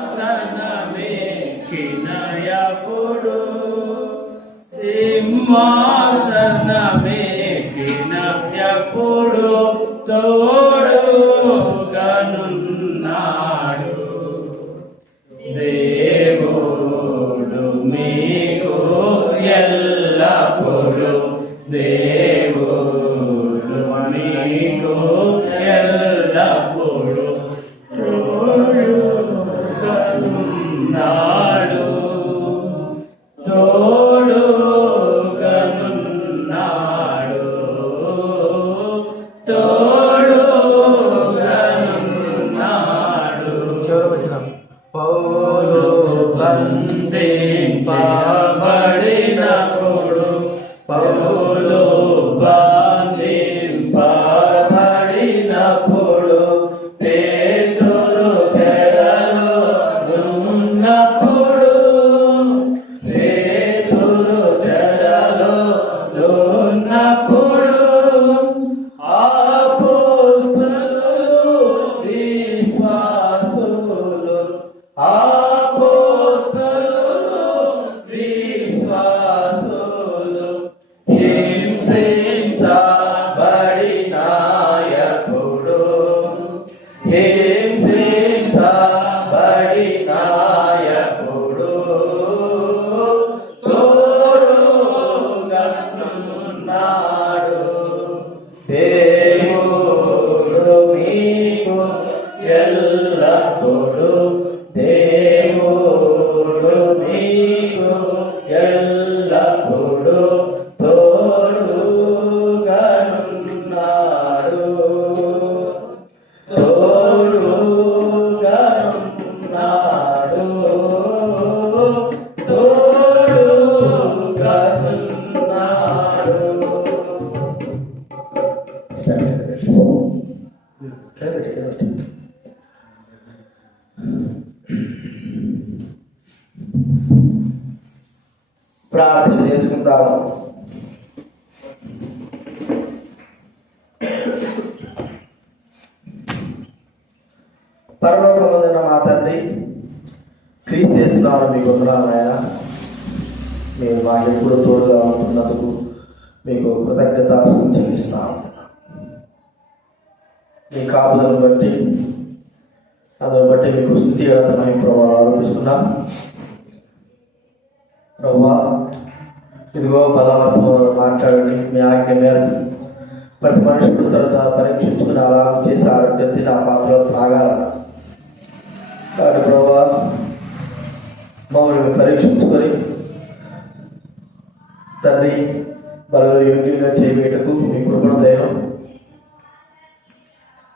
సింహాసనమెక్కినయపుడు సింహాసనమెక్కినయపుడు తోడుగనున్నాడు దేవుడు మీకు ఎల్లప్పుడు దేవుడు మీకు ఎల్లప్పుడు తోడుగనున్నాడు తోడుగనున్నాడు తోడుగనున్నాడు. పౌలు బంధింపబడినప్పుడు పౌలు బంధింపబడినప్పుడు పేతురు చెరలో ఉన్నప్పుడు పేతురు చెరలో ఉన్నప్పుడు అపోస్తలులు విశ్వాసులు అపోస్తలులు విశ్వాసులు హింసించబడినప్పుడు హింసించబడినప్పుడు తోడుగనున్నాడు దేవుడు మీకు ఎల్లప్పుడు దేవుడు మీకు ఎల్లప్పుడు తోడుగనున్నాడు తోడుగనున్నాడు తోడుగనున్నాడు. ప్రార్థన చేసుకుంటాము. పరలోకమందున్న మా తండ్రి, క్రీస్తు యేసునామమున మీకు వందనాలు నాయనా. మీరు మాకు ఎప్పుడు తోడుగా ఉంటున్నందుకు మీకు కృతజ్ఞతాస్తుతులు చెల్లిస్తున్నాము. మీ కాపుదలను బట్టి అందుని బట్టి మీకు స్తుతి ఘనత మహిమ ప్రభావాలు ఆరోపిస్తున్నాం. ప్రభువా, ఇదిగో బలవంతంలో మాట్లాడండి. మీ ఆజ్ఞ మేరకు ప్రతి మనుషుడు తర్వాత పరీక్షించుకుని అలా చేసి ఆరోగ్యం తిని ఆ పాత్రలో త్రాగాలన్న. కాబట్టి ప్రభువా, మమ్మల్ని పరీక్షించుకొని తండ్రి బలలో యోగ్యంగా చేయబేటకు మీ కృపణ దైవం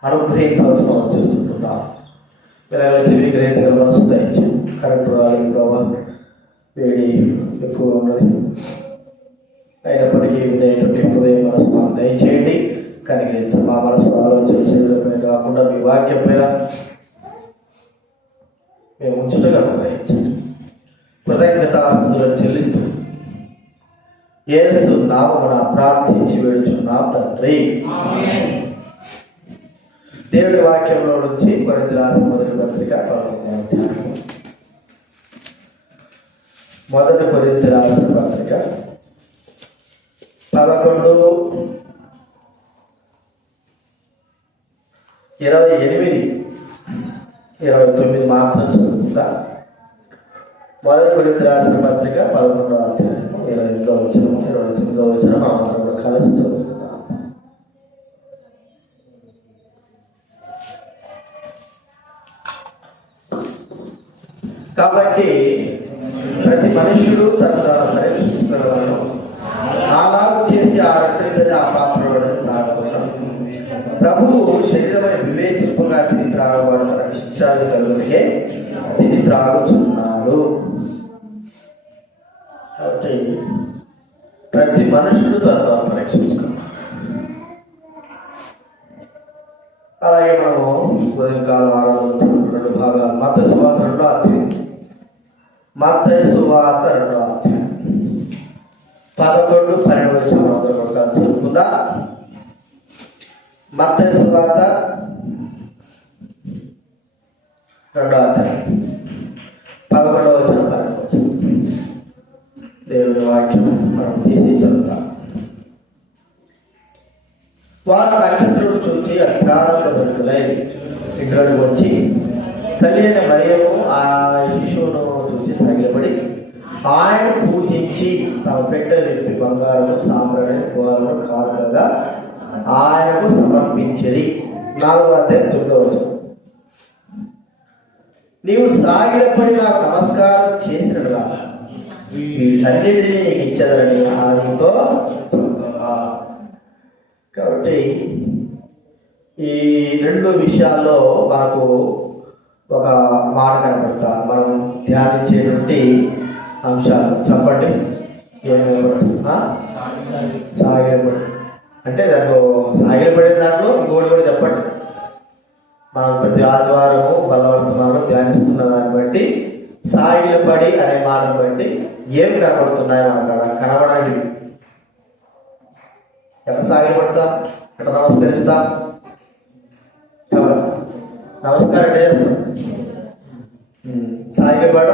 అనుగ్రహించాల్సిన మనం చేస్తుంటున్నాం. ఇలాగ చెవి గ్రహించగల మనసు దయచేయం. కరెంటు రాలేదు ప్రభావ, వేడి ఎక్కువ ఉన్నది. అయినప్పటికీ వినటువంటి హృదయం మనసు మాకు దయచేయండి. కనికరించి మా మనసు ఆలోచన శరీరమే కాకుండా మీ వాక్యం పైన మేము ఉంచుటగా దయచేయండి. కృతజ్ఞతాస్తుతులను చెల్లిస్తూ యేసు నామమున ప్రార్థించి వేడుచున్నాం తండ్రి. దేవుడి వాక్యంలో నుంచి కొరింథీ రాసిన మొదటి పత్రిక 11 కొరింథీ రాసిన పత్రిక 11:28-29 మాత్రం చదువుకుంటా. మొదటి కొరింథీ రాసిన పత్రిక 11వ అధ్యాయం 28వ వచనం 29వ వచనం మనం కూడా కలిసి చదువుకుందాం. కాబట్టి ప్రతి మనుష్యుడు తను తాను పరీక్షించుకునేవాడు అలాగూ చేసి ఆ రొట్టెని ఆ పాత్రలో త్రాగకుండా ప్రభువు శరీరమని వివేచింపగా తిని త్రాగబడు తన శిక్షాది కలుగునికే తిని త్రాగుచున్నాడు. కాబట్టి ప్రతి మనుషుడు తను తాను పరీక్షించుకున్నాడు. అలాగే మనము ఉదయకాలం ఆరాధన 2 భాగాలు మత్తయి సువార్త 2వ అధ్యాయం, మత్తయి సువార్త 2వ అధ్యాయం 11-12 వచనం అందరూ కూడా చదువుకుందా. మత్తయి సువార్త 2వ అధ్యాయం అయిన మరియము ఆ శిశువును చూసి సాగిలపడి ఆయన పూజించి తమ పెట్టెలు విప్పి బంగారము సాంబ్రాణి గోరము కానుకగా ఆయనకు సమర్పించేది. 4వ అధ్యాయం 9వ వచనం. నీవు సాగిలపడి నాకు నమస్కారం చేసినట్లుగా వీటన్నిటినీ నీకు ఇచ్చేదరని ఆయనతో. కాబట్టి ఈ 2 విషయాల్లో మనకు ఒక మాట కనబడతా. మనం ధ్యానించేటువంటి అంశాలు చెప్పండి. సాగిలపడి అంటే దాంట్లో సాగిలపడే దాంట్లో ఇంకోటి కూడా చెప్పండి. మనం ప్రతి ఆదివారము బలవర్తమానం ధ్యానిస్తున్న దాన్ని బట్టి సాగిలపడి అనే మాటను బట్టి ఏం కనబడుతున్నాయో అక్కడ కనబడానికి ఎట్లా సాగిలపడతా, ఎట్లా నమస్కరిస్తా, నమస్కారం అంటే చేస్తాం. సాగిలపడ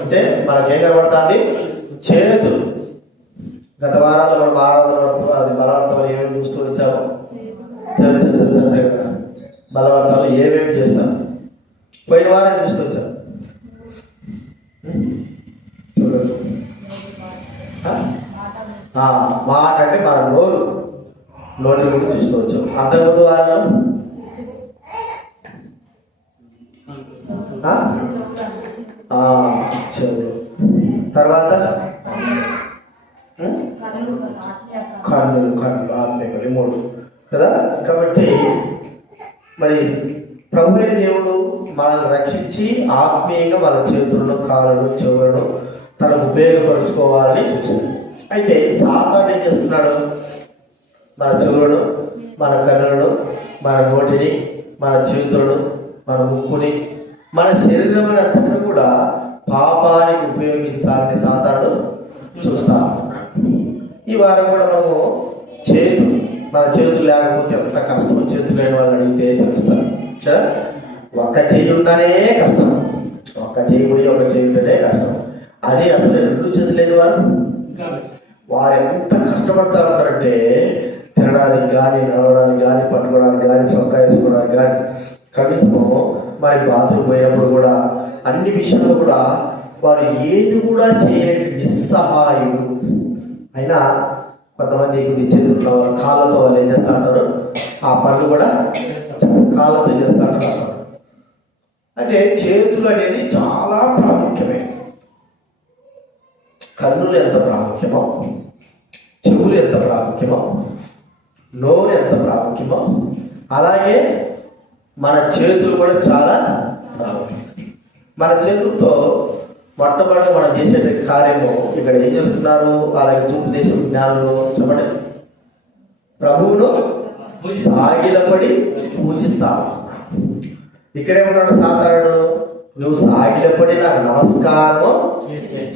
అంటే మనకేం కనబడుతుంది? చేతులు. గత వారాల్లో మనం ఆరాధన అది బలవర్తంలో ఏమేమి చూస్తూ వచ్చాము. బలవర్తంలో ఏమేమి చేస్తాం పోయిన వారం చూస్తూ వచ్చాం. మాట అంటే మన నోరు గురించి చూస్తూ వచ్చాం. అంతకుముందు వారంలో చెవులు, తర్వాత కన్నులు ఆత్మీయులు 3 కదా. కాబట్టి మరి ప్రభువే దేవుడు మనల్ని రక్షించి ఆత్మీయంగా మన చేతులను కాళ్ళను చెవులను తనకు ఉపయోగపరుచుకోవాలని చూస్తున్నాడు. అయితే సాతాను ఏం చేస్తున్నాడు? మన చెవులను, మన కన్నులను, మన నోటిని, మన చేతులను, మన ముక్కుని, మన శరీరం అంతటిని కూడా పాపానికి ఉపయోగించాలని సాతాను చూస్తాం. ఈ వారం కూడా మనము మన చేతులు లేకపోతే ఎంత కష్టం. చేతులు లేని వాళ్ళు అడిగితే తెలుస్తారు కదా. ఒక్క చేయి ఉంటేనే కష్టం, ఒక్క చేయి పోయి ఒక చేయి ఉంటేనే కష్టం. అది అసలు 2 చేతులు లేని వారు ఎంత కష్టపడతా ఉంటారంటే తినడానికి కానీ, నడవడానికి కానీ, పట్టుకోవడానికి కానీ, చొక్కా వేసుకోవడానికి కానీ, కనీసము మరి బాత్రూమ్ పోయినప్పుడు కూడా అన్ని విషయాల్లో కూడా వారు ఏది కూడా చేయలేని నిస్సహాయుడు. అయినా కొంతమంది చేతులు కాళ్ళతో వాళ్ళు ఏం చేస్తూ ఉంటారు? ఆ పనులు కూడా కాళ్ళతో చేస్తూ ఉంటారు. అంటే చేతులు అనేది చాలా ప్రాముఖ్యమే. కన్నులు ఎంత ప్రాముఖ్యమో, చెవులు ఎంత ప్రాముఖ్యమో, నోరు ఎంత ప్రాముఖ్యమో, అలాగే మన చేతులు కూడా చాలా ప్రాముఖ్యం. మన చేతులతో మొట్టమొదటి మనం చేసే కార్యము ఇక్కడ ఏం చేస్తున్నారు? అలాగే తూర్పు దేశం జ్ఞానులు చెప్పండి, ప్రభువును సాగిలపడి పూజిస్తావు. ఇక్కడేమన్నాడు సాతానుడు? నువ్వు సాగిలపడి నాకు నమస్కారము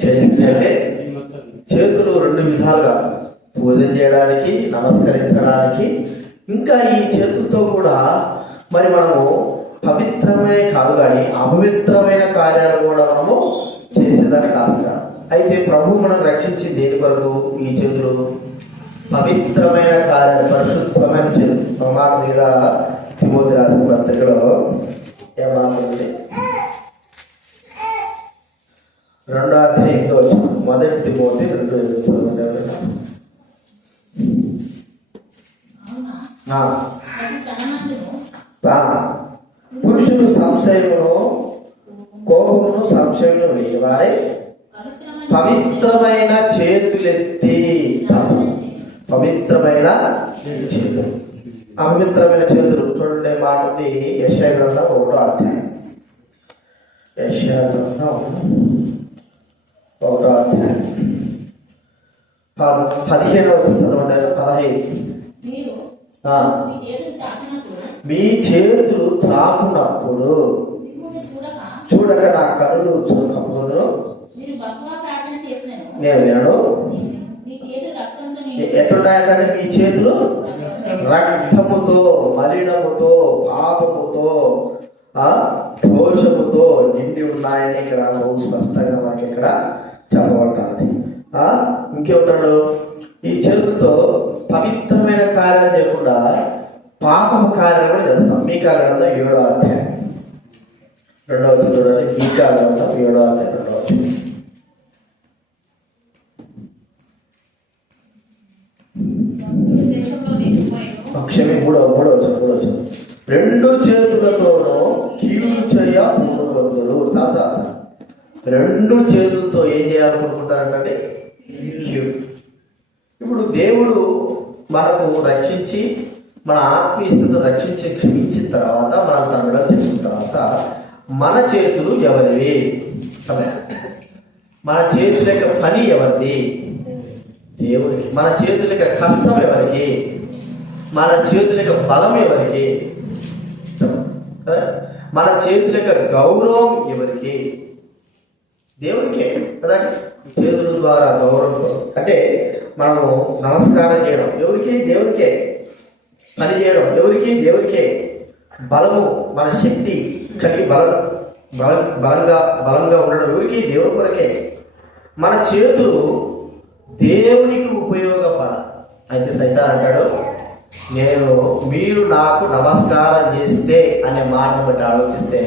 చేస్తే చేతులు 2 విధాలుగా పూజ చేయడానికి, నమస్కరించడానికి, ఇంకా ఈ చేతులతో కూడా మరి మనము పవిత్రమే కాదు కానీ అపవిత్రమైన కార్యాలు కూడా మనము చేసేదానికి ఆశగా. అయితే ప్రభు మనం రక్షించి దేని కొరకు? ఈ చేతులు పవిత్రమైన కార్యాలు, పరిశుద్ధమైన చేతులు. ఒక మాట మీద తిమోతి రాసిన పత్రికలో ఏమాటుంది? 2వ అధ్యాయం 8వ వచనం. 1 తిమోతి 2:8. పురుషులు సంశయమును, కోపమును, సంశయమును లేవారై పవిత్రమైన చేతులెత్తి. పవిత్రమైన చేతులు, అపవిత్రమైన చేతులు చూడండి. మాట ఉంది యెషయా గ్రంథం 1వ అధ్యాయం. యెషయా గ్రంథం 1వ అధ్యాయం 15వ వచనం చదవండి. 15. మీ చేతులు చాపునప్పుడు చూడక నా కనులు చూడకపోదు నేను వినను. ఎట్లున్నాయంటే మీ చేతులు రక్తముతో, మలినముతో, పాపముతో, దోషముతో నిండి ఉన్నాయని ఇక్కడ బహు స్పష్టంగా మనకి ఇక్కడ చెప్పబడుతుంది. ఇంకేమంటాడు? ఈ చేతులతో పవిత్రమైన కార్యాలు చేయకుండా పాపము కార్యాలు కూడా చేస్తాం. మీకా గ్రంథం 7వ అధ్యాయం. చూడండి, మీకా గ్రంథం 7వ అధ్యాయం 2వ వచనం. క్షమి 3వ వచనం. 2 చేతులతోనూ కీడు చేయ పూనుకొందురు. చాలా 2 చేతులతో ఏం చేయాలనుకుంటారంటే కీడు. ఇప్పుడు దేవుడు మనకు రక్షించి మన ఆత్మీయ స్థితిని రక్షించి క్షమించిన తర్వాత మనం తన విడుదల చేసుకున్న తర్వాత మన చేతులు ఎవరివి? మన చేతుల యొక్క పని ఎవరిది? దేవుడికి. మన చేతుల యొక్క కష్టం ఎవరికి? మన చేతుల యొక్క బలం ఎవరికి? మన చేతుల యొక్క గౌరవం ఎవరికి? దేవుడికే కదా. చేతుల ద్వారా గౌరవం అంటే మనము నమస్కారం చేయడం ఎవరికి? దేవుడికే. పని చేయడం ఎవరికి? దేవుడికే. బలము, మన శక్తి కలిగి బలంగా ఉండడం ఎవరికి? దేవుడి కొరకే. మన చేతులు దేవునికి ఉపయోగపడాలి. అయితే సైతాన్ అంటాడు, మీరు నాకు నమస్కారం చేస్తే అనే మాటను బట్టి ఆలోచిస్తే,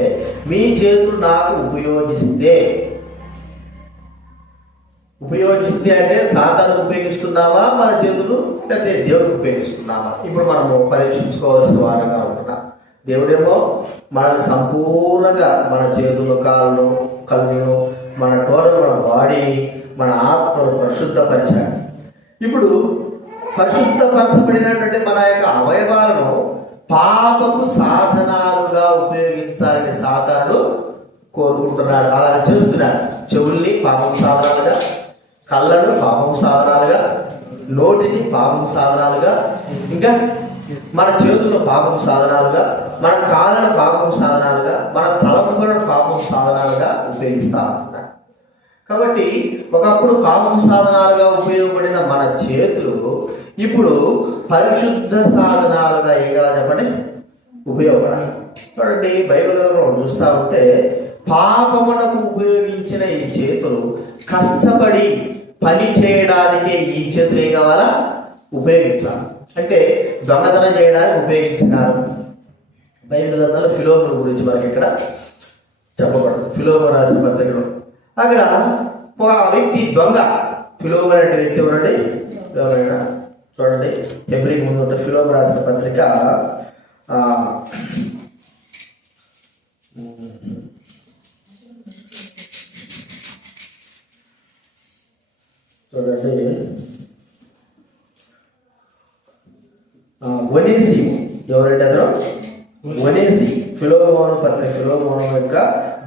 మీ చేతులు నాకు ఉపయోగిస్తే అంటే సాతాను ఉపయోగిస్తున్నామా మన చేతులు, లేకపోతే దేవుడికి ఉపయోగిస్తున్నామా? ఇప్పుడు మనము పరీక్షించుకోవాల్సిన వారంగా ఉంటున్నాం. దేవుడేమో మనల్ని సంపూర్ణంగా మన చేతులు, కాళ్ళు, కళ్ళను, మన టోటల్ మన బాడీని, మన ఆత్మను పరిశుద్ధపరిచాడు. ఇప్పుడు పరిశుద్ధపరచబడినటువంటి మన యొక్క అవయవాలను పాపపు సాధనాలుగా ఉపయోగించాలని సాతానుడు కోరుకుంటున్నాడు. అలా చేస్తున్నాడు. చెవుల్ని పాపం సాధనాలుగా, కళ్ళను పాపం సాధనాలుగా, నోటిని పాపం సాధనాలుగా, ఇంకా మన చేతుల్లో పాపం సాధనాలుగా, మన కాళ్ళను పాపం సాధనాలుగా, మన తలములను పాపం సాధనాలుగా ఉపయోగిస్తా ఉంటున్నాడు. కాబట్టి ఒకప్పుడు పాపం సాధనాలుగా ఉపయోగపడిన మన చేతులు ఇప్పుడు పరిశుద్ధ సాధనాలుగా ఏగా చెప్పండి ఉపయోగపడాలి. చూడండి, బైబిల్ మనం చూస్తూ ఉంటే పాపమునకు ఉపయోగించిన ఈ చేతులు కష్టపడి పని చేయడానికే ఈ చేతులు ఏం కావాలా? ఉపయోగించాలి. అంటే దొంగతనం చేయడానికి ఉపయోగించినారు. బైబిల్ గ్రంథంలో ఫిలోమోను గురించి మనకి ఇక్కడ చెప్పబడదు. ఫిలోమోను రాసిన పత్రికలో అక్కడ ఒక వ్యక్తి దొంగ. ఫిలోమోను అనే వ్యక్తి ఎవరండి? ఎవరైనా చూడండి, హెబ్రీ ముందు ఉంటే ఫిలోమోను రాసిన పత్రిక చూడండి, ఒనేసిము. ఎవరంటే అతను? ఒనేసి. ఫిలోమోను పత్రిక, ఫిలోమోను యొక్క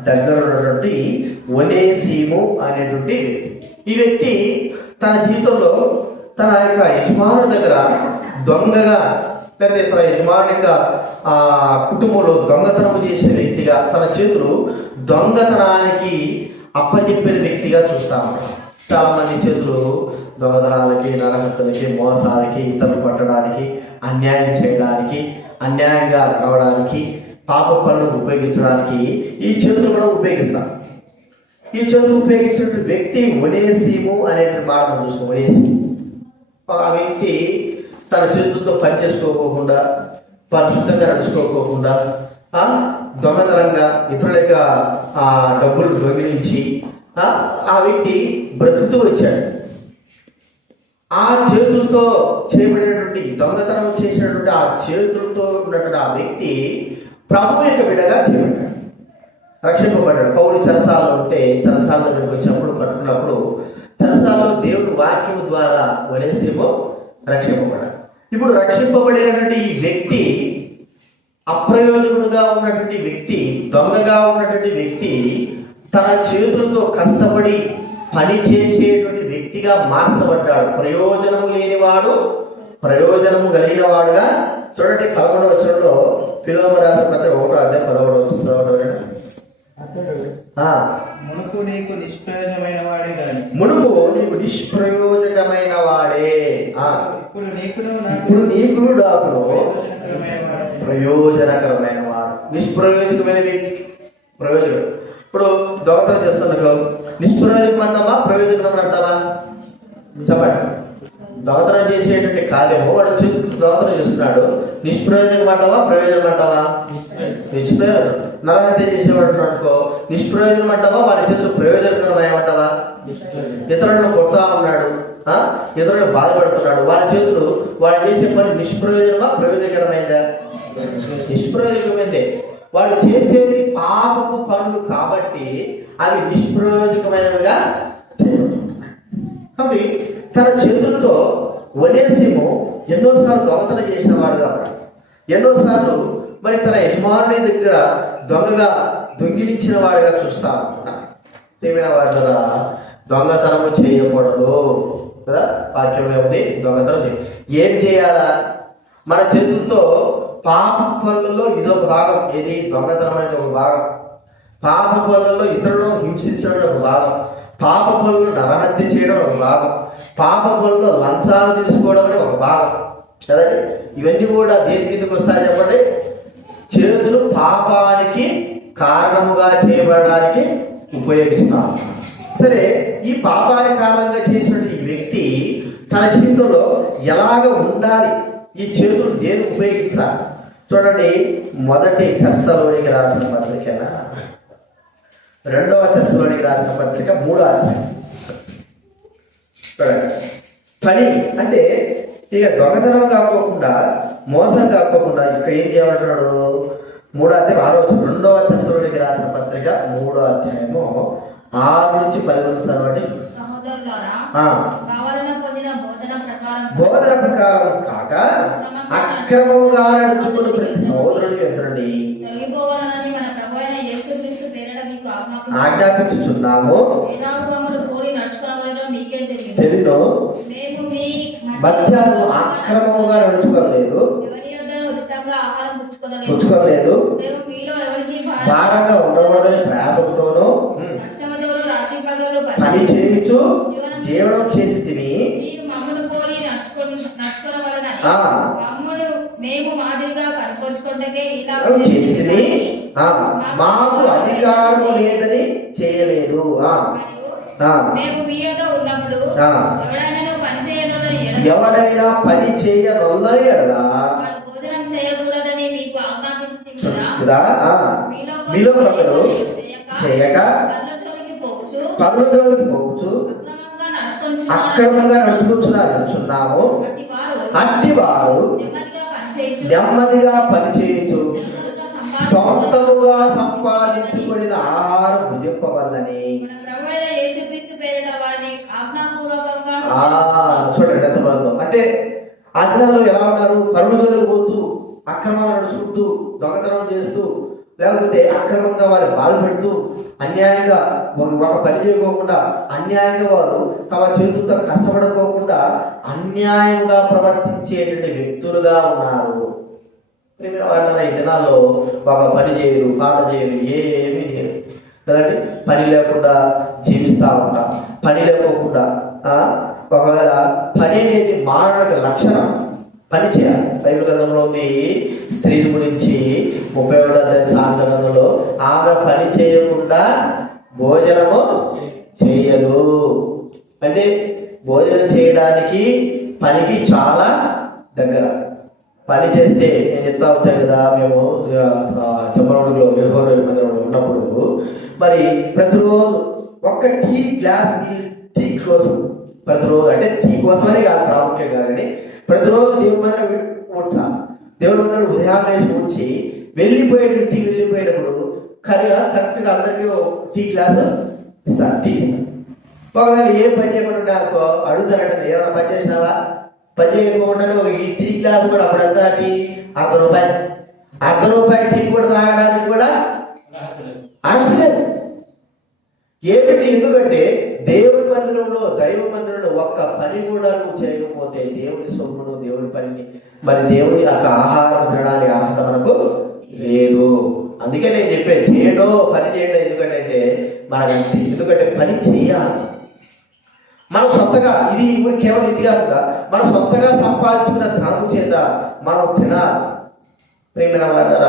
దగ్గర ఉన్నటువంటి ఒనేసిము అనేటువంటి వ్యక్తి. ఈ వ్యక్తి తన జీవితంలో తన యొక్క యజమానుడి దగ్గర దొంగగా, లేకపోతే తన యజమాని యొక్క కుటుంబంలో దొంగతనం చేసిన వ్యక్తిగా, తన చేతులు దొంగతనానికి అప్పచెప్పిన వ్యక్తిగా చూస్తా ఉంటాం. చాలా మంది చేతులు దొంగతనాలకి, నరహత్యలకి, మోసాలకి, ఇతరులు పట్టడానికి, అన్యాయం చేయడానికి, అన్యాయంగా నడవడానికి, పాప పనులు ఉపయోగించడానికి ఈ చేతులు మనం ఉపయోగిస్తాం. ఈ చేతులు ఉపయోగించిన వ్యక్తి ఒనేసిము అనేటువంటి మాట మనం చూస్తాం. ఒనేసిము ఆ వ్యక్తి తన చేతులతో పని చేసుకోకుండా, పరిశుద్ధంగా నడుచుకోకుండా, దొంగతనంగా ఇతరుల యొక్క డబ్బులు దొంగిలించి ఆ వ్యక్తి బ్రతుకుతూ వచ్చాడు. ఆ చేతులతో చేయబడినటువంటి దొంగతనం చేసినటువంటి ఆ చేతులతో ఉన్నటువంటి ఆ వ్యక్తి ప్రభు యొక్క బిడ్డగా చేయబడ్డాడు, రక్షింపబడ్డాడు. పౌలు చెరసాలలో ఉంటే చెరసాల దగ్గరికి వచ్చినప్పుడు పట్టుకున్నప్పుడు చెరసాలలో దేవుని వాక్యము ద్వారా ఒనేసిము రక్షింపబడ్డాడు. ఇప్పుడు రక్షింపబడినటువంటి ఈ వ్యక్తి, అప్రయోజకుడుగా ఉన్నటువంటి వ్యక్తి, దొంగగా ఉన్నటువంటి వ్యక్తి తన చేతులతో కష్టపడి పని చేసేటువంటి వ్యక్తిగా మార్చబడ్డాడు. ప్రయోజనము లేనివాడు ప్రయోజనము కలిగిన వాడుగా. చూడండి, 11వ వచనంలో ఫిలోమోను రాసిన పత్రిక 1వ అధ్యాయం 11వ వచనం. మునుపు నీకు నిష్ప్రయోజకమైన వాడే గాని మునుపు నీకు నిష్ప్రయోజకమైన వాడే, ఇప్పుడు నీకు నాకును ప్రయోజనకరమైన వాడు. నిష్ప్రయోజకమైన వ్యక్తి ప్రయోజనం. ఇప్పుడు దొంగతనం చేస్తున్నారు, నిష్ప్రయోజకం అంటావా ప్రయోజనం అంటావా? చెప్పండి. దొంగతనం చేసేటువంటి కార్యము వాడు దొంగతనం చేస్తున్నాడు. నిష్ప్రయోజనం అంటావా, ప్రయోజనం అంటావా? నిష్ప్రయోజనం. నరహత్య చేసేవాడు అనుకో, నిష్ప్రయోజనం అంటావా, వాడి చేతులు ప్రయోజనకరమేమంటావా? ఇతరులను కొడతా ఉన్నాడు, ఇతరులను బాధపడుతున్నాడు, వాడి చేతులు వాడు చేసే పని నిష్ప్రయోజనమా, ప్రయోజనకరమైందా? నిష్ప్రయోజకమైందే. వాడు చేసేది పాపపు పనులు కాబట్టి అవి నిష్ప్రయోజకమైనవిగా చేయబడుతున్నాయి. కాబట్టి తన చేతులతో ఒనేసిము ఎన్నోసార్లు దొంగతనం చేసిన వాడు కాబట్టి, ఎన్నోసార్లు మరి తన యజమానుని దగ్గర దొంగగా దొంగిలించిన వాడుగా చూస్తా ఉంటున్నాడు. ఏమైనా వాడు కదా దొంగతనము చేయకూడదు కదా, వాక్యం ఏమిటి? దొంగతనం ఏం చేయాలా? మన చేతులతో పాప పనులలో ఇదొక భాగం. ఏది? దొంగతనం అనేది ఒక భాగం. పాప పనులలో ఇతరులను హింసించడం ఒక భాగం. పాప పనులు నరహత్య చేయడం ఒక భాగం. పాప పనుల్లో లంచాలు తీసుకోవడం అనేది ఒక భాగం కదండి. ఇవన్నీ కూడా దేని కిందకి వస్తాయని చెప్పండి? చేతులు పాపానికి కారణముగా చేయబడడానికి ఉపయోగిస్తాం. సరే, ఈ పాపానికి కారణంగా చేసినటువంటి ఈ వ్యక్తి తన చేతుల్లో ఎలాగ ఉండాలి, ఈ చేతులు దేని ఉపయోగించాలి? చూడండి, మొదటి తెస్సలోనికి రాసిన పత్రిక, 2వ తెస్సలోనికి రాసిన పత్రిక 3వ అధ్యాయం. చూడండి, పని అంటే ఇక దొంగతనం కాకోకుండా, మోసం కాకోకుండా ఇక్కడ ఏం చేయమంటున్నాడు? 3వ అధ్యాయం 6వ వచనం. 2వ తెస్సలోనికి రాసిన పత్రిక 3వ అధ్యాయము 6 నుంచి 10 వరకు చదవండి. బోధన ప్రకారం కాక అక్రమముగా నడుచుకుని ప్రతి సహోదరుడికి ఎంతండి ఆజ్ఞాపించుచున్నాము. తెలుగు మధ్యాహ్నం అక్రమముగా నడుచుకోలేదు, పుచ్చుకోలేదు, భారంగా ఉండకూడదని ప్రయాసంతోనూ పని చేయించు జీవనం చేసి తిని మాకు అధికారం లేదని చేయలేదు. ఎవడైనా పని చేయనొల్లని ఎడలా మీలో కొందరు చేయక పనులలోకి పోవచ్చు అక్రమంగా నడుచుకున్నాము. అట్టివారు నెమ్మదిగా పనిచేయచ్చు, సొంతముగా సంపాదించుకుని ఆహారం భుజింపవల్లని. చూడండి ఎంత బాగుందో. అంటే ఆజ్ఞలో ఎలా ఉన్నారు? పరువులకు పోతూ, అక్రమంగా నడుచుకుంటూ, దొంగతనం చేస్తూ, లేకపోతే అక్రమంగా వారు బాధపెడుతూ, అన్యాయంగా ఒక పని చేయకోకుండా, అన్యాయంగా వారు తమ చేతులతో కష్టపడుకోకుండా అన్యాయంగా ప్రవర్తించేటువంటి వ్యక్తులుగా ఉన్నారు. వాళ్ళ ఈ దినాల్లో ఒక పని చేయరు, పాట చేయరు, ఏమీ చేయరు కదండి. పని లేకుండా జీవిస్తూ ఉంటాం. పని లేకోకుండా ఒకవేళ పని అనేది మానవుడికి లక్షణం. పని చేయాలి. బైబిల్ గ్రంథంలో ఉంది స్త్రీల గురించి 31వ అధ్యాయం సామెతల గ్రంథంలో, ఆమె పని చేయకుండా భోజనము చేయదు. అంటే భోజనం చేయడానికి పనికి చాలా దగ్గర. పని చేస్తే నేను చెప్తా వచ్చాను కదా, మేము చెమ్మరోడ్లో ఉన్నప్పుడు మరి ప్రతిరోజు ఒక్క టీ గ్లాస్ టీ కోసం, ప్రతిరోజు అంటే టీ కోసమనే కాదు ప్రాముఖ్యంగా, కానీ ప్రతిరోజు దేవుడి మందిరం ఊడ్చాలి. దేవుడి మందిరం ఉదయాన్నే వేసి ఊడ్చి వెళ్ళిపోయేటప్పుడు కరెక్ట్గా అందరికీ టీ గ్లాస్ ఇస్తాను, టీ ఇస్తాను. ఒకవేళ ఏం పని చేయకుండా అడుగుతారంటే, ఏమైనా పని చేసినావా? పని చేయకపోకుండానే ఒక ఈ టీ గ్లాస్ కూడా అప్పుడంతా టీ ₹1 టీ కూడా తాగడానికి కూడా అనట్లేదు. ఏమిటి? ఎందుకంటే దేవుడి మందిరంలో, దైవ మందిరంలో ఒక్క పని కూడా నువ్వు చేయకపోతే దేవుడి సొమ్మును, దేవుడి పనిని, మరి దేవుడి యొక్క ఆహారం తినడానికి అర్హత మనకు లేదు. అందుకే నేను చెప్పాను, పని చేయండి. ఎందుకంటే మనకంటే, ఎందుకంటే పని చేయాలి. మనం సొంతగా, ఇది కేవలం ఇది కాకుండా మనం సొంతగా సంపాదించుకున్న ధనం చేత మనం తినాలి. ప్రేమైన వాళ్ళ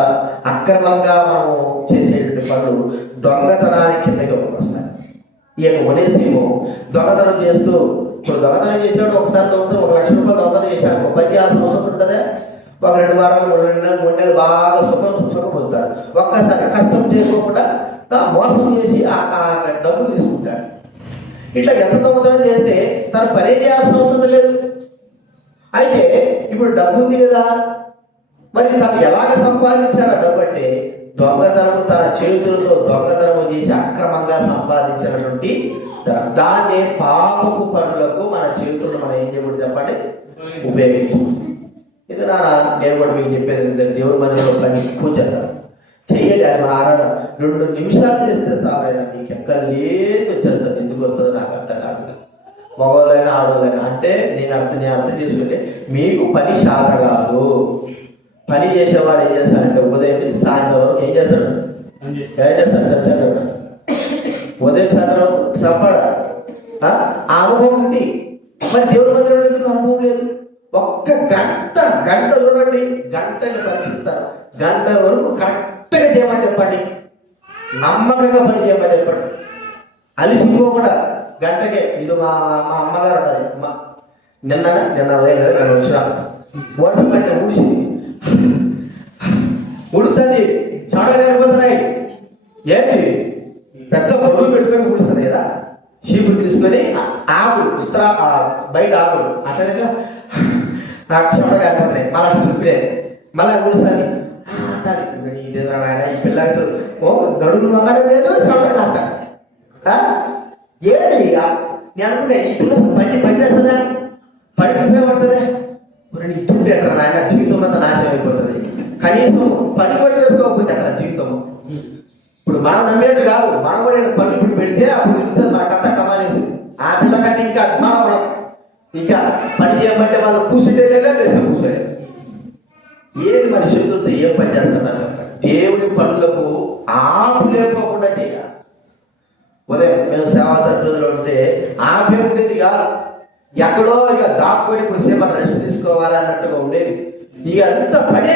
అక్రమంగా మనం చేసేటువంటి పనులు దొంగతనానికి కిందకి వస్తాయి. ఈ యొక్క ఒనేసిము దొంగతనం చేస్తూ ఇప్పుడు దొంగతనం చేసేవాడు ఒకసారి దొంగతనం 1,00,000 రూపాయలు దొంగతనం చేశాడు, ఒక 10 అవసరం ఉంటుందా? ఒక 2 వారాలు 3 నెలలు బాగా సుఖం పొందుతాడు. ఒక్కసారి కష్టం చేసుకోకుండా మోసం చేసి ఆ డబ్బులు తీసుకుంటాడు. ఇట్లా ఎంత దొంగతనం చేస్తే తన పనే చేయాల్సిన అవసరం లేదు. అయితే ఇప్పుడు డబ్బు ఉంది కదా, మరి తను ఎలాగ సంపాదించాడు ఆ డబ్బు అంటే దొంగతనం, తన చేతులతో దొంగతనం చేసి అక్రమంగా సంపాదించినటువంటి దాన్ని పాపపు పనులకు మన చేతులను మనం ఏం చేయకూడదు చెప్పండి, ఉపయోగించు. ఇది నేను కూడా మీకు చెప్పేది ఏంటంటే దేవుడి మందిరంలో పని పూజ చెయ్యండి. అది మన ఆరాధన 2 నిమిషాలు చేస్తే చాలైనా మీకు ఎక్కడ లేదు వచ్చేస్తుంది. ఎందుకు వస్తుందో నాకు అర్థం కాదు. మగవాళ్ళైనా ఆడవాళ్ళైనా అంటే నేను అర్థం చేసుకుంటే మీకు పని శాత కాదు. పని చేసేవాడు ఏం చేస్తాడంటే ఉదయం నుంచి సాయంత్రం వరకు ఏం చేస్తాడు? ఉదయం సాయంత్రం సంపాడా ఆ అనుభవం ఉంది. మరి దేవుడి మందిరంలో ఎందుకు అనుభవం లేదు? ఒక్క గంట చూడండి, గంటని పరీక్షిస్తారు. గంట వరకు కరెక్ట్గా చేయమని చెప్పండి, నమ్మకంగా పని చేయమని చెప్పండి, అలిసిపోకుండా గంటకే. ఇది మా అమ్మగారు ఉంటుంది. నిన్న ఉదయం కదా నేను వచ్చినాను, వర్షం అంటే ఉడుతుంది, చెమటలు కారిపోతున్నాయి. ఏంటి పెద్ద బరువు పెట్టుకొని ఊడుస్తుంది కదా, చీపులు తీసుకొని ఆకులు బయట ఆకులు అట్లనే చెమట కారిపోతున్నాయి. మళ్ళీ దురిపిడే మళ్ళీ ఊడుస్తుంది. ఈ పిల్లలు గడువులు మగాడే లేదు, చెమట కాస్తాను. ఏంటి నేను అనుకున్నా ఈ పిల్లలు పని చేస్తుందా, పని ఉపయోగపడుతుందా? ఇప్పుడు ఎట్లా నాయన జీవితం అంతా నాశనం అయిపోతుంది. కనీసం పని కూడా చేసుకోకపోతే అక్కడ జీవితం. ఇప్పుడు మనం నమ్మేట్టు కాదు, మనం కూడా పనులు ఇప్పుడు పెడితే అప్పుడు తెలుస్తుంది మనకంతా కమాలేసి. ఆ పిల్ల కంటే ఇంకా అభిమానం మనం ఇంకా పని చేయమంటే వాళ్ళు కూర్చుంటే లేస్తే కూర్చోలేదు. ఏది మన చేతులతో ఏం పని చేస్తున్నారు? దేవుని పనులకు ఆపు లేకపోకుండా చేయాలి. ఉదయం మేము సేవా తరగతిలో ఉంటే ఆపే ఉండేది కాదు, ఎక్కడో ఇక దాక్కొని కొద్దిసేపు రెస్ట్ తీసుకోవాలన్నట్టుగా ఉండేది. ఇక అంత పడే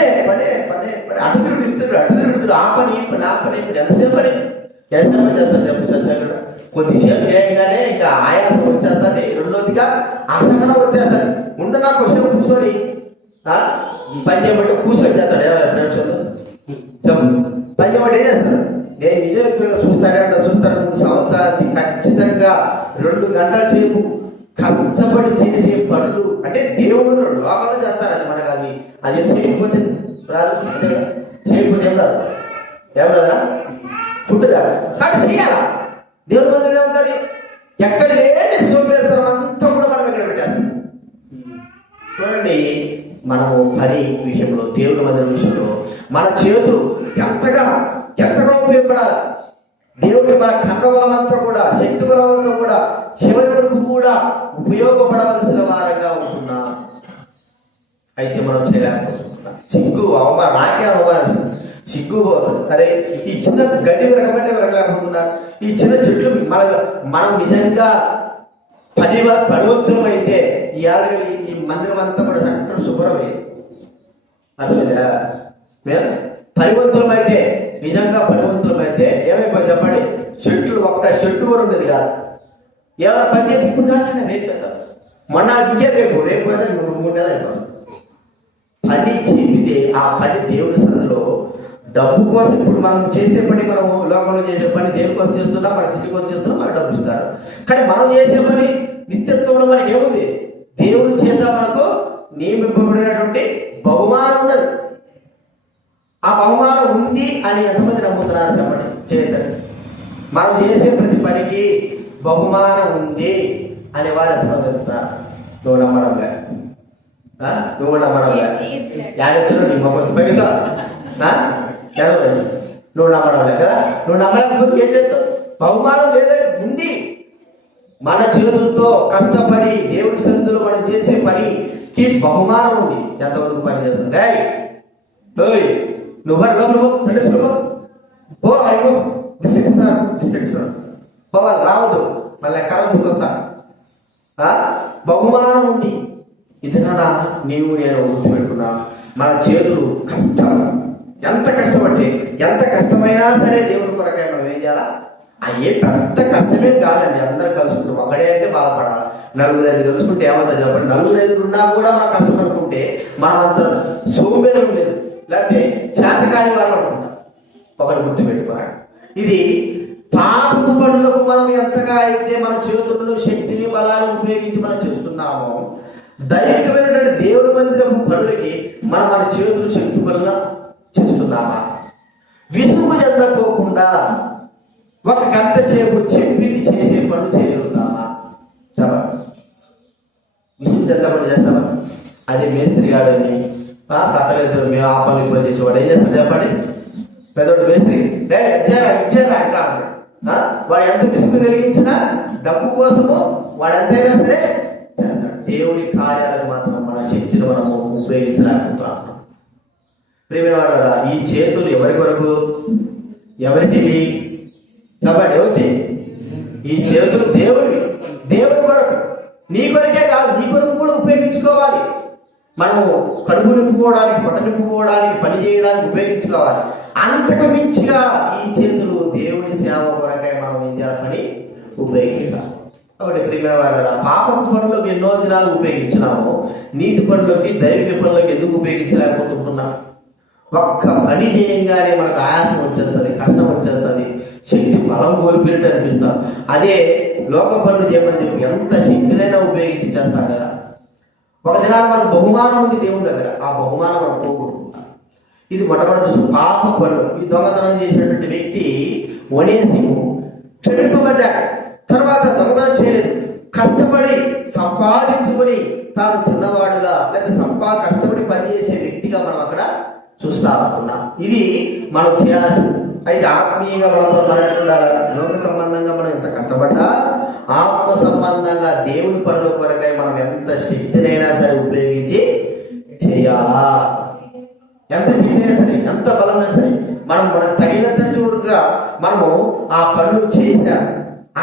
అటు తిరుగుతాడు ఆ పని ఇప్పుడు ఎంతసేపు పని చేస్తారు చెప్పు. కొద్దిసేపు చేయగానే ఇంకా ఆయాసం వచ్చేస్తుంది, రెండోదిగా అసహనం వచ్చేస్తుంది. ఉంటున్నా కొద్దిసేపు కూర్చొని పని చేయమంటే కూర్చొని చేస్తాడు. చెప్పు పని చేయమంటే ఏం చేస్తాడు? నేను నిజంగా చూస్తాను 3 సంవత్సరాలకి ఖచ్చితంగా 2 గంటల సేపు కష్టపడి చేసే పనులు అంటే దేవుడు లోపల చేస్తారు. అది మనకు అది చేయకపోతే రాదు, చేయకపోతే ఏమన్నా ఫుడ్ కాదు. కానీ చెయ్యాలా? దేవుడి మందిరం ఉంటుంది. ఎక్కడ లేని సోమేరుతనం అంతా కూడా మనం ఇక్కడ పెట్టేస్తాం. చూడండి, మనము పని విషయంలో, దేవుడి మందిరం విషయంలో మన చేతులు ఎంతగా ఉపయోగపడాలి. దేవుడి మన కండబలమంతా కూడా, శక్తి బలమంతా కూడా చివరి వరకు కూడా ఉపయోగపడవలసిన వారంగా ఉంటున్నా. అయితే మనం చేయలేకపోతున్నాం. సిగ్గు అవమానం, నాకే అవమానం, సిగ్గు పోతుంది. అరే ఈ చిన్న గడ్డి విరగమంటే విరగలేకపోతున్నారు. ఈ చిన్న చెట్లు మనం నిజంగా పనివంతులం అయితే ఈ మందిరం అంతా కూడా చక్కగా శుభ్రమయ్యేది. అర్థమైందా? మేము పనివంతులమైతే, నిజంగా పనివంతులమైతే ఏమైపోయింది చెప్పండి? ఒక్క చెట్టు కూడా ఉండేది కాదు. ఏమైనా పని చేసి ఇప్పుడు కాదండి, రేపు కదా, మొన్న ఇంకే రేపు కదా 3 నెలలు అయిపోతుంది. పని చేపితే ఆ పని దేవుడి సన్నిధిలో డబ్బు కోసం, ఇప్పుడు మనం చేసే పని, మనం లోకంలో చేసే పని దేవుడి కోసం చేస్తున్నాం, మన తిండి కోసం చేస్తున్నాం, మనకు డబ్బు ఇస్తారు. కానీ మనం చేసే పని నిత్యత్వంలో మనకి ఏముంది? దేవుడి చేత మనకు నియమింపబడినటువంటి బహుమానం ఉన్నది. ఆ బహుమానం ఉంది అని ఎంతమంది నమ్ముతున్నారు చెప్పండి, చేతండి. మనం చేసే ప్రతి పనికి బహుమానం ఉంది అనే వారు ఎంతమంది చెప్తున్నారు? నువ్వు నమ్మడంలే, యాడెత్తులో నీ మొక్క పెరుగుతా, నువ్వు నమ్మడంలే కదా. నువ్వు నమ్మలేకపోతే ఏం చేస్తావు? బహుమానం లేదండి, ఉంది. మన చేతులతో కష్టపడి దేవుడి సందులో మనం చేసే పనికి బహుమానం ఉంది. ఎంతవరకు పని చేస్తుంది? నువ్వు లోపల సండేసుకో, అయిపో, బిస్కెట్ ఇస్తాను పోవాలి, రావద్దు, మళ్ళీ కర్ర తీసుకొస్తా. బహుమానం ఉంది. ఇది నానా నీవు నేను గుర్తుపెట్టుకున్నా. మన చేతులు ఎంత కష్టమైనా సరే దేవుడి కొరకాయ మనం ఏం చేయాలా? ఏ పెద్ద కష్టమేం కాదండి. అందరూ కలుసుకుంటాం. ఒకడే అయితే బాధపడాలి. నలుగురు ఐదు కలుసుకుంటే ఏమంతా చెప్పండి. నలుగురు ఐదు ఉన్నా కూడా మనం కష్టం అనుకుంటే మనం అంత సోంబేరం లేదు, లేకపోతే చేతకాని వాళ్ళు అనుకుంటాం. ఒకటి గుర్తు పెట్టుకోవాలి. ఇది పాపపు పనులకు మనం ఎంతగా అయితే మన చేతులను శక్తిని బలాన్ని ఉపయోగించి మనం చేస్తున్నామో, దైవికమైనటువంటి దేవుని మందిరపు పనులకి మనం మన చేతులు శక్తి పనులను చేస్తున్నామా? విసుగు చెందకోకుండా ఒక గంట సేపు చెప్పింది చేసే పనులు చేయగలుగుతామా? చెప్పండి. విసుగు చెందకుండా చేస్తామా? అదే మేస్త్రి గాడని కట్టలేదు, మేము ఆ పనులు ఎక్కువ చేసేవాడు ఏం చేస్తాడు చెప్పండి? పెద్దోడు మేస్త్రి ఇచ్చారా అంటా వాడు ఎంత విసుగు కలిగించినా డబ్బు కోసము వాడు ఎంతైనా సరే చేస్తాడు. దేవుని కార్యాలకు మాత్రం మన శక్తిని మనము ఉపయోగించలేకపోతున్నాం. ప్రియమైన వారు కదా, ఈ చేతులు ఎవరి కొరకు, ఎవరికి చెప్పండి? ఎవరికి? ఈ చేతులు దేవుడివి, దేవుడి కొరకు, నీ కొరకే కాదు, నీ కొరకు కూడా ఉపయోగించుకోవాలి. మనము కడుపు నింపుకోవడానికి, పొట్ట నింపుకోవడానికి, పని చేయడానికి ఉపయోగించుకోవాలి. అంతకు మించిగా ఈ చేతులు దేవుని సేవ కొరకై మనం ఏం చేయాలని ఉపయోగించాలి. కాబట్టి ప్రియమైన వారు కదా, పాపం పనులకు ఎన్నో దినాలు ఉపయోగించినాము, నీతి పనులకి దైవిక పనులకు ఎందుకు ఉపయోగించలేకపోతున్నాం? ఒక్క పని చేయంగానే మనకు ఆయాసం వచ్చేస్తుంది, కష్టం వచ్చేస్తుంది, శక్తి బలం కోల్పోయినట్టు అనిపిస్తాం. అదే లోక పనులు చేయమని చెప్పి ఎంత శక్తినైనా ఉపయోగించి చేస్తాం కదా. ఒక దినాన్ని మనకు బహుమానం ఉంది దేవుని దగ్గర, ఆ బహుమానం మనం పోగొట్టుకుంటాం. ఇది మొట్టమొదటి చూసి పాప పనులు. ఈ దొంగతనం చేసినటువంటి వ్యక్తి ఒనేసిము క్షమింపబడ్డాడు. తర్వాత దొంగతనం చేయలేదు, కష్టపడి సంపాదించుకొని తాను తిన్నవాడుగా లేదా కష్టపడి పనిచేసే వ్యక్తిగా మనం అక్కడ చూస్తామనుకున్నాం. ఇది మనం చేయాల్సింది. అయితే ఆత్మీయంగా మనం లోక సంబంధంగా మనం ఎంత కష్టపడ్డా, ఆత్మ సంబంధంగా దేవుని పనుల కొరకై మనం ఎంత శక్తినైనా సరే ఉపయోగించి చేయాలా. ఎంత శక్తి అయినా సరే, ఎంత బలమైనా సరే, మనకు తగినట్టుగా మనము ఆ పనులు చేసా.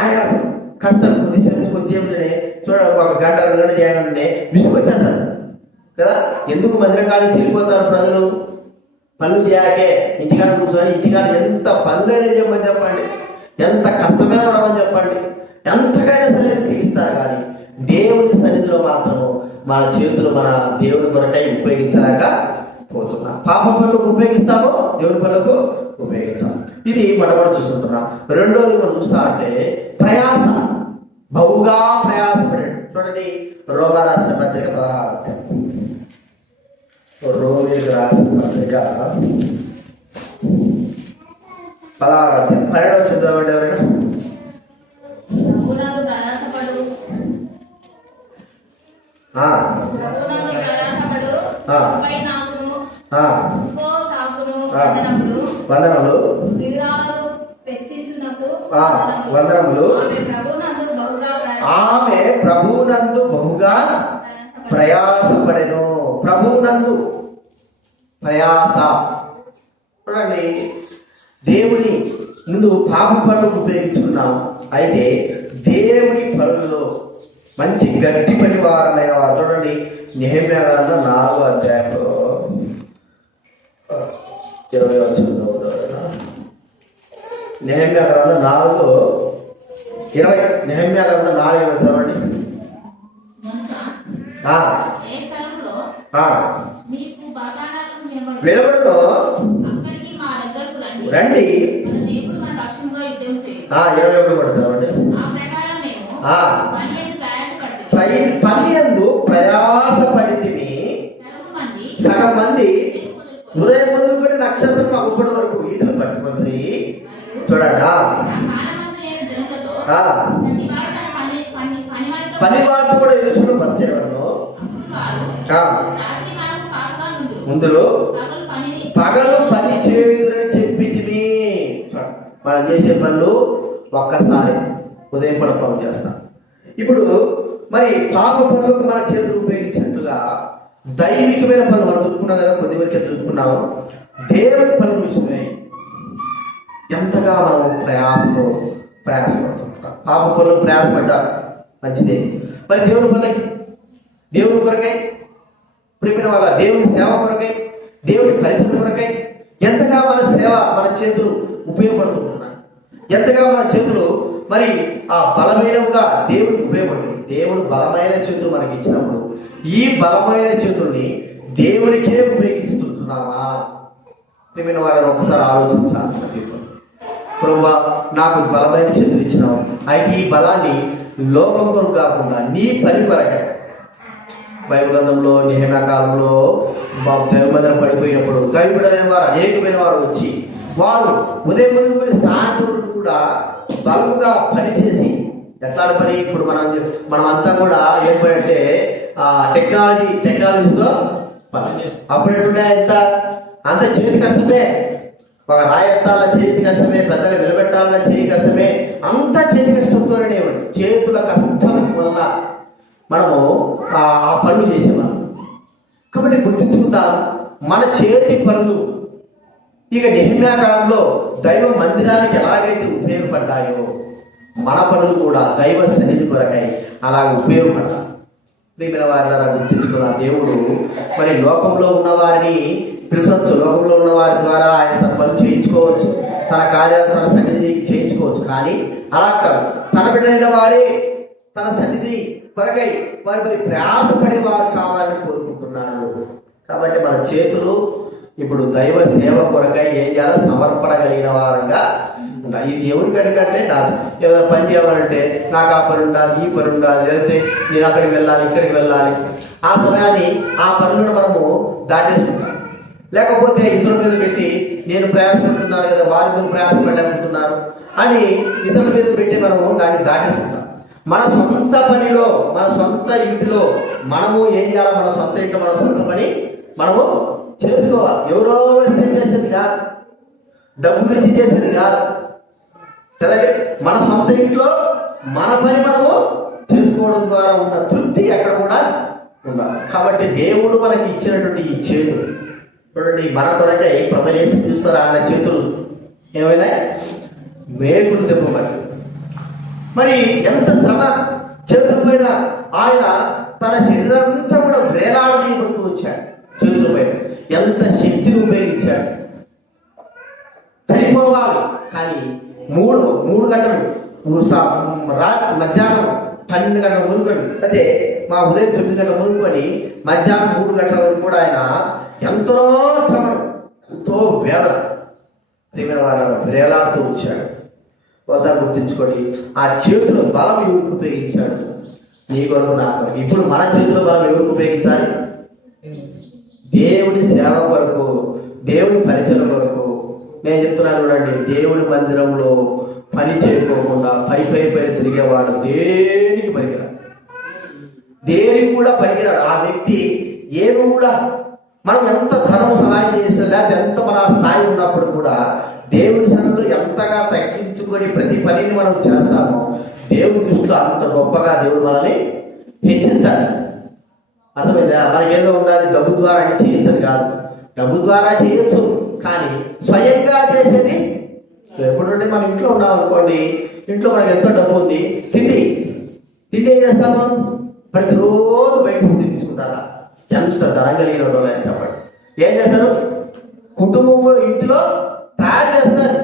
ఆయాసం, కష్టం కొద్దిసేపు చూడ ఒక గంట 2 గంటలు చేయాలంటే విసుగొచ్చేస్తారు కదా. ఎందుకు మందిరకాడికి చెల్లిపోతారు ప్రజలు? పనులు చేయాకే ఇంటికాడ కూర్చొని ఇంటికాడ ఎంత పనులైనా చెప్పని చెప్పండి, ఎంత కష్టమైన పడమని చెప్పండి, ఎంతకైనా సరే తీస్తారు. కానీ దేవుని సన్నిధిలో మాత్రము మన చేతులు మన దేవుని కొరకై ఉపయోగించలేక పోతున్నాం. పాప పనులకు ఉపయోగిస్తాము, దేవుని పనులకు ఉపయోగించాము. ఇది మొట్టమొదటి చూస్తుంటున్నాం. రెండోది మనం చూస్తా అంటే ప్రయాస, బహుగా ప్రయాసపడాడు. చూడండి, రోమా రాసిన పత్రిక 16. రోమిలకు రాసిన పత్రిక 16 12 చదవండి ఎవరైనా. వందనములు వందనములు. ఆమె ప్రభువునందు బహుగా ప్రయాసపడెను. ప్రభువునందు ప్రయాస. చూడండి, దేవుని ముందు పాప పనులకు ఉపయోగించుకున్నాం. అయితే దేవుని పనులలో మంచి గట్టి పని వారమైన వారు. చూడండి, నెహెమ్యా గ్రంథం 4వ అధ్యాయంలో 20వ వచనంలో నెహెమ్యా గ్రంథం 4:20. నెహెమ్యా గ్రంథం 4:20 చదవండి. వెలువడుతో రండి. 21 కూడా చదవండి. పని యందు ప్రయాసపడితిమి, సగం మంది ఉదయం మొదలుకొని నక్షత్రం అప్పటి వరకు ఈటలు పట్టుకొని. చూడండి, పని వాళ్ళతో కూడా ఎలుసుకుని బస్ చేయవలను. ముందులో పగలు పని చేయుదురని చెప్పితిమి. మనం చేసే పనులు ఒక్కసారి ఉదయం కూడా పనులు చేస్తాం. ఇప్పుడు మరి పాప పనులకు మన చేతులు ఉపయోగించినట్టుగా దైవికమైన పనులు మనం చూసుకున్నాం కదా, కొద్ది వరకే చూసుకున్నాము. దేవుని పనుల విషయమై ఎంతగా మనం ప్రయాసపడుతుంటాం. పాప పనులు ప్రయాసపడ్డా మంచిదే. మరి దేవుని పనులకి, దేవుని కొరకై, ప్రియమైన వాళ్ళ దేవుని సేవ కొరకై, దేవుని పరిచయం కొరకై ఎంతగా మన సేవ, మన చేతులు ఉపయోగపడుతుంటున్నాయి. ఎంతగా మన చేతులు మరి ఆ బలమైనవిగా దేవుడికి ఉపయోగపడుతుంది. దేవుడు బలమైన చేతులు మనకి ఇచ్చినప్పుడు ఈ బలమైన చేతుల్ని దేవునికే ఉపయోగిస్తుంటున్నామా? ప్రియమైన వారిని ఒకసారి ఆలోచించాలి. ప్రభువా, నాకు బలమైన చేతులు ఇచ్చినావు, అయితే ఈ బలాన్ని లోకం కొరకు కాకుండా నీ పని కొరకే. బైబిల్ గ్రంథంలో నెహెమ్యా కాలంలో దైవమందిరం పడిపోయినప్పుడు దైవమైన వారు అనేకమైన వారు వచ్చి వారు ఉదయం మొదలుకొని సాయంత్రం కూడా బలముగా పనిచేసి, ఎట్లాంటి పని ఇప్పుడు మనమంతా కూడా ఏంటంటే టెక్నాలజీతో అప్పుడే అంత చేతి కష్టమే. ఒక రాయి ఎత్తాలన్న చేతి కష్టమే, పెద్దగా నిలబెట్టాలన్న చేతి కష్టమే, అంతా చేతి కష్టంతోనే చేతుల కష్టం వల్ల మనము ఆ పనులు చేసేవాళ్ళం. కాబట్టి గుర్తించుకుందాం మన చేతి పనులు. ఇక నెహెమ్యా కాలంలో దైవ మందిరానికి ఎలాగైతే ఉపయోగపడ్డాయో మన పనులు కూడా దైవ సన్నిధి కొరకై అలా ఉపయోగపడాలి. ప్రియమైన వారిని గుర్తించుకున్న దేవుడు మరి లోకంలో ఉన్నవారిని పిలిచవచ్చు, లోకంలో ఉన్న వారి ద్వారా ఆయన తన పనులు చేయించుకోవచ్చు, తన కార్యాలు తన సన్నిధిని చేయించుకోవచ్చు. కానీ అలా కాదు, తన బిడ్డలైన వారే తన సన్నిధి కొరకై మరి ప్రయాసపడే వారు కావాలని కోరుకుంటున్నాడు. కాబట్టి మన చేతులు ఇప్పుడు దైవ సేవ కొరకై ఏం చేయాలో సమర్పణగలిగిన వారంగా ఉండాలి. ఇది ఎవరికంటే నాకు ఏదైనా పని చేయాలంటే నాకు ఆ పని ఉండాలి, ఈ పని ఉండాలి, లేకపోతే నేను అక్కడికి వెళ్ళాలి, ఇక్కడికి వెళ్ళాలి. ఆ సమయాన్ని ఆ పనులను మనము దాటేసుకుంటాం. లేకపోతే ఇతరుల మీద పెట్టి నేను ప్రయాసపడుతున్నాను కదా, వారి మీద ప్రయాసపడలేకుంటున్నారు అని ఇతరుల మీద పెట్టి మనము దాన్ని దాటేసుకుంటాం. మన సొంత పనిలో, మన సొంత ఇంటిలో మనము ఏం చేయాలి? మన సొంత ఇంట్లో మన సొంత పని మనము చేసుకోవాలి. ఎవరో వస్తే చేసేది కాదు, డబ్బులు ఇచ్చి చేసేది కాదు కదండి. మన సొంత ఇంట్లో మన పని మనము చేసుకోవడం ద్వారా ఉన్న తృప్తి ఎక్కడ కూడా ఉండాలి. కాబట్టి దేవుడు మనకి ఇచ్చినటువంటి ఈ చేతులు చూడండి, మన కొరకై ప్రభువు యేసు క్రీస్తు ఆయన చేతులు ఏమైనా మేకులు దెబ్బబట్టి మరి ఎంత శ్రమ చేతుల పైన ఆయన తన శరీరం అంతా కూడా వేలాడదీయబడుతూ వచ్చాడు. చేతుల పైన ఎంత శక్తిని ఉపయోగించాడు. చనిపోవాలి కానీ మూడు గంటలు రాత్రి మధ్యాహ్నం 12 గంటల మునుకొని, అదే మా ఉదయం 9 గంటల మునుకొని మధ్యాహ్నం 3 గంటల వరకు కూడా ఆయన ఎంతో శ్రమ, ఎంతో వేదన ప్రియమైన వారు వేలాడుతూ వచ్చాడు. ఒకసారి గుర్తించుకోండి, ఆ చేతుల బలం ఎవరికి ఉపయోగించాడు? నీ కొరకు, నా కొరకు. ఇప్పుడు మన చేతుల బలం ఎవరికి ఉపయోగించాలి? దేవుడి సేవ కొరకు, దేవుడి పరిచయం కొరకు. నేను చెప్తున్నాను చూడండి, దేవుడి మందిరంలో పని చేయకోకుండా పై తిరిగేవాడు దేనికి పనికిరాడు, దేనికి కూడా పనికిరాడు. ఆ వ్యక్తి ఏమి కూడా మనం ఎంత ధనం సహాయం చేసినా, లేకపోతే ఎంత మన స్థాయి ఉన్నప్పుడు కూడా దేవుడి సన్నిధిలో ఎంతగా తగ్గించుకొని ప్రతి పనిని మనం చేస్తామో దేవుడి దృష్టిలో అంత గొప్పగా దేవుడు మనల్ని హెచ్చిస్తాడు. అర్థమైందా? మనకేదో ఉండాలి డబ్బు ద్వారా అని చేయొచ్చని కాదు, డబ్బు ద్వారా చేయొచ్చు కానీ స్వయంగా చేసేది ఎప్పుడంటే మన ఇంట్లో ఉన్నాం అనుకోండి, ఇంట్లో మనకు ఎంతో డబ్బు ఉంది, తిండి ఏం చేస్తాము? ప్రతిరోజు బయట తీసుకుంటారా? ఎంత ధనం కలిగిన వాళ్ళు అని చెప్పండి. ఏం చేస్తారు? కుటుంబంలో ఇంటిలో తయారు చేస్తారు.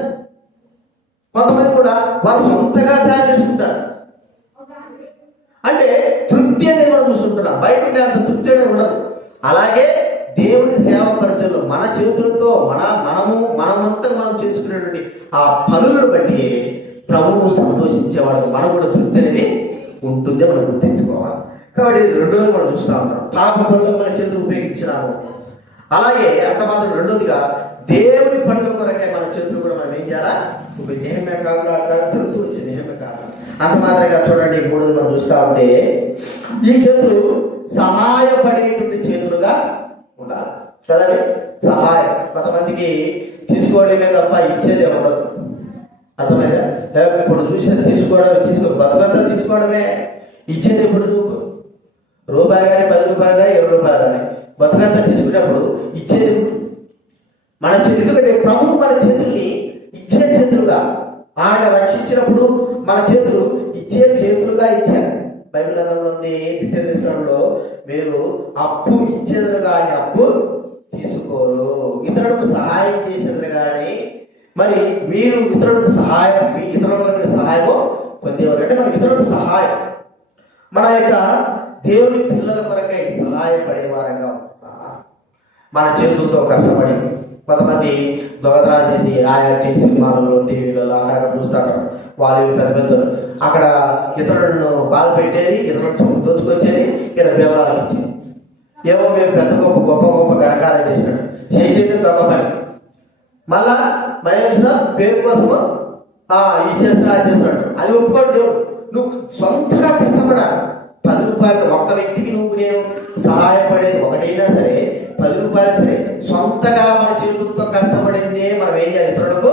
కొంతమంది కూడా వాళ్ళు సొంతగా తయారు చేసుకుంటారు. అంటే తృప్తి అనేది మనం చూస్తుంటున్నాం, బయట ఉండే అంత తృప్తి అనేది ఉండదు. అలాగే దేవుని సేవ పరిచయంలో మన చేతులతో మనమంతా మనం చేసుకునేటువంటి ఆ పనులను బట్టి ప్రభువు సంతోషించేవాడు, మనకు కూడా తృప్తి అనేది ఉంటుంది. మనం గుర్తించుకోవాలి. కాబట్టి రెండోది మనం చూస్తా ఉన్నాం, పాప పనులు మన చేతులు ఉపయోగించినాము. అలాగే అంత మాత్రం రెండోదిగా దేవుని పనుల కొరకే మన చేతులు కూడా మనం ఏం చేయాలా? నెహెమ్యా కాలంలో జరుగుతూ వచ్చింది. నెహెమ్యా కాలం అంత మాత్రంగా చూడండి, మూడోది మనం చూస్తా ఉంటే ఈ చేతులు సహాయపడేటువంటి చేతులుగా ఉండాలి కదండి. సహాయం, కొంతమందికి తీసుకోవడమే తప్ప ఇచ్చేదే ఉండదు. అర్థమైందా? ఇప్పుడు చూసి బతుకంతా తీసుకోవడమే, ఇచ్చేది ఎప్పుడు? రూపాయలు కానీ, 10 రూపాయలు కానీ, 20 రూపాయలు కానీ బతుకంతా తీసుకునేప్పుడు ఇచ్చేది మన చేతులు. ఎందుకంటే ప్రభువు మన చేతుల్ని ఇచ్చే చేతులుగా, ఆయన రక్షించినప్పుడు మన చేతులు ఇచ్చే చేతులుగా ఇచ్చారు. బైబిల్ గ్రంథంలో ఉంది, ద్వితీయోపదేశకాండంలో, మీరు అప్పు ఇచ్చేదరు కానీ అప్పు తీసుకోరు, ఇతరులకు సహాయం చేసేదరు కానీ మరి మీరు ఇతరులకు సహాయం, మీ ఇతరుల సహాయము పొందేవారు అంటే మన ఇతరులకు సహాయం, మన యొక్క దేవుని పిల్లల కొరకై సహాయపడేవారంగా ఉంటున్నారా? మన చేతులతో కష్టపడి కొంతమంది దొంగతనాలు చేసి ఆయా సినిమాలలో టీవీలలో అక్కడ చూస్తారు. వాళ్ళు పెద్ద పెద్దలు అక్కడ ఇతరులను బాధ పెట్టేది, ఇతరులను దోచుకొచ్చేది, ఇక్కడ వ్యవహారాలు ఇచ్చేది. ఏమో మేము పెద్ద గొప్ప గొప్ప గొప్ప గణకారం చేసినాడు, చేసేది దొంగ పని. మళ్ళా మహేష్ణ పేరు కోసము ఈ చేస్తున్నా అది చేస్తున్నాడు. అది ఒప్పుకోడు దేవుడు. నువ్వు సొంతగా కష్టపడాలి. 10 రూపాయలు ఒక్క వ్యక్తికి నేను సహాయపడేది ఒకటైనా సరే, 10 రూపాయలు సరే, సొంతగా మన చేతులతో కష్టపడిందే మనం ఏం చేయాలి ఇతరులకు,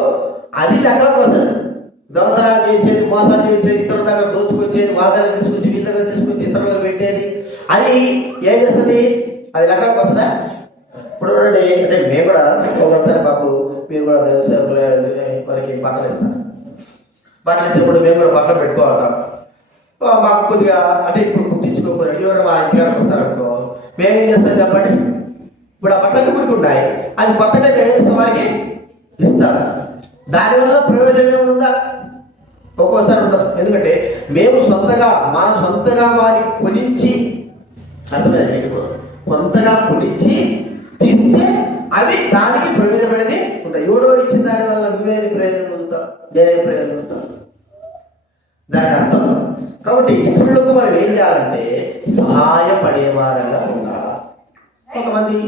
అది లెక్కలకు వస్తుంది. దొంగతనాలు చేసేది, మోసాలు చేసేది, ఇతరుల దగ్గర దోచుకొచ్చేది, వాళ్ళ దగ్గర తీసుకొచ్చి వీళ్ళ దగ్గర తీసుకొచ్చి ఇతరులకు పెట్టేది, అది ఏం చేస్తుంది? అది లెక్కలకు వస్తుందా? ఇప్పుడు అంటే మేము కూడా ఒకసారి మాకు మీరు కూడా దేవసేవకులు మనకి బట్టలు ఇస్తారు. బట్టలు ఇచ్చినప్పుడు మేము కూడా బట్టలు పెట్టుకోవాలంటాం. మాకు కొద్దిగా అంటే ఇప్పుడు కుట్టించుకోకపోతే ఎవరు మా ఇంటికాడికి వస్తారనుకో, మేమేం చేస్తాం చెప్పండి. ఇప్పుడు ఆ బట్టలు ఊరికి ఉన్నాయి, అవి కొత్త టైం ఏం చేస్తాం వారికి ఇస్తాం. దానివల్ల ప్రయోజనం ఏముందా? ఒక్కోసారి ఉంటుంది. ఎందుకంటే మేము మన సొంతగా వారికి కొనిచ్చి అర్థమైంది, కొంతగా కొనిచ్చి తీస్తే అవి దానికి ప్రయోజనమైనది ఉంటాయి. ఎవడో ఇచ్చిన దాని వల్ల నువ్వేని ప్రయోజనం పొందుతావు, నేనే ప్రయోజనం పొందుతావు, దానికి అర్థం. కాబట్టి ఇతరులకు మనం ఏం చేయాలంటే సహాయపడేవారంగా ఉండాలి. కొంతమంది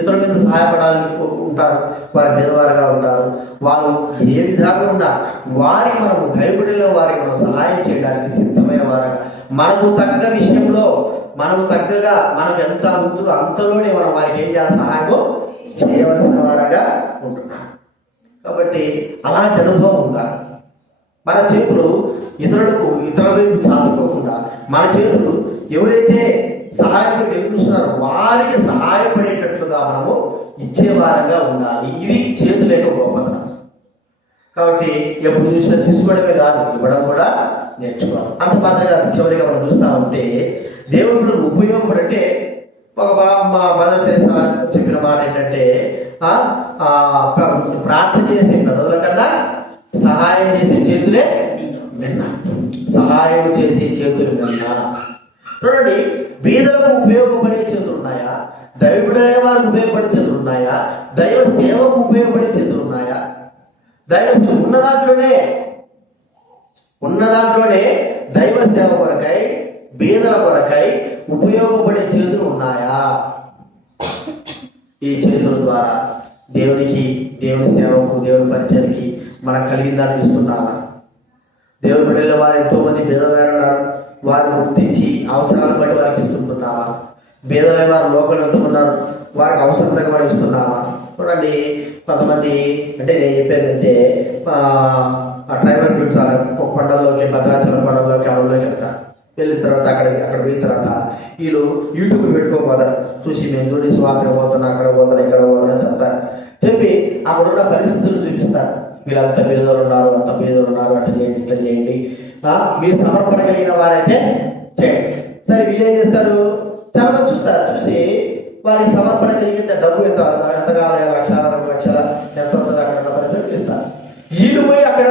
ఇతరుల మీద సహాయపడాలని ఉంటారు, వారి మీదవారుగా ఉంటారు. వారు ఏ విధంగా ఉన్నా వారికి మనము భయపడిన వారికి మనం సహాయం చేయడానికి సిద్ధమైన వారంగా, మనకు తగ్గ విషయంలో మనకు తగ్గగా మనకు ఎంత ఉంటుందో అంతలోనే మనం వారికి ఏం చేయాలి, సహాయం చేయవలసిన వారంగా ఉంటున్నాం. కాబట్టి అలాంటి అనుభవం ఉండాలి. మన చేతులు ఇతరుల వైపు చాచుకోకుండా మన చేతులు ఎవరైతే సహాయకులు ఎదురుస్తున్నారో వారికి సహాయపడేటట్లుగా మనము ఇచ్చేవారంగా ఉండాలి. ఇది చేతుల యొక్క గొప్పతనం. కాబట్టి ఎప్పుడు చూసినా తీసుకోవడమే కాదు, ఇవ్వడం కూడా నేర్చుకోవాలి. అంత మాత్రంగా చివరిగా మనం చూస్తూ ఉంటే దేవుడు ఉపయోగపడంటే మా మదర్ తెరేసా చెప్పిన మాట ఏంటంటే ప్రార్థన చేసే పెదవుల కన్నా సహాయం చేసే చేతులే మిన్న. సహాయం చేసే చేతులు మిన్న. చూడండి, బీదలకు ఉపయోగపడే చేతులు ఉన్నాయా, దైవుడైన వారికి ఉపయోగపడే చేతులు ఉన్నాయా, దైవ సేవకు ఉపయోగపడే చేతులు ఉన్నాయా? దైవ ఉన్న దాంట్లోనే దైవ సేవ కొరకై, బీదల కొరకై ఉపయోగపడే చేతులు ఉన్నాయా? ఈ చేతుల ద్వారా దేవుని సేవకు, దేవుని పరిచయానికి మనకు కలిగిన దాన్ని ఇస్తున్నామా? దేవుని బిడ్డల వారు ఎంతో మంది బీదవారు ఉన్నారు, వారు గుర్తించి అవసరాలను బట్టి వారికి ఇస్తుంటున్నామా? బీదలైన వారు లోపల ఎంతో ఉన్నారు, వారికి అవసరం తగ్గబడి ఇస్తున్నామా? చూడండి, కొంతమంది అంటే నేను చెప్పేదంటే ట్రైబల్ పీపుల్స్ కొండల్లోకి, భద్రాచలం కొండల్లోకి, అడవుల్లోకి వెళ్తారు. వెళ్ళిన తర్వాత అక్కడ పోయిన తర్వాత వీళ్ళు యూట్యూబ్ పెట్టుకోపోతారు. చూసి మేము చూసి స్వాతంత్రం పోతున్నా, అక్కడ పోతాను, ఇక్కడ పోతున్నా చెప్తారు. చెప్పి అక్కడున్న పరిస్థితులు చూపిస్తారు. వీళ్ళంతా పేదలు ఉన్నారు, అంత పేదలు ఉన్నారు, అట్లా చేయండి, ఇట్లా చేయండి, మీరు సమర్పణ కలిగిన వారైతే చేయండి. సరే, వీళ్ళేం చేస్తారు, చాలా మంది చూస్తారు. చూసి వారికి సమర్పణ కలిగిన డబ్బు ఎంతగా 1 లక్ష 2 లక్షల ఎంత ఉంటుంది అక్కడ పరిస్థితులు ఇస్తారు. వీళ్ళు పోయి అక్కడ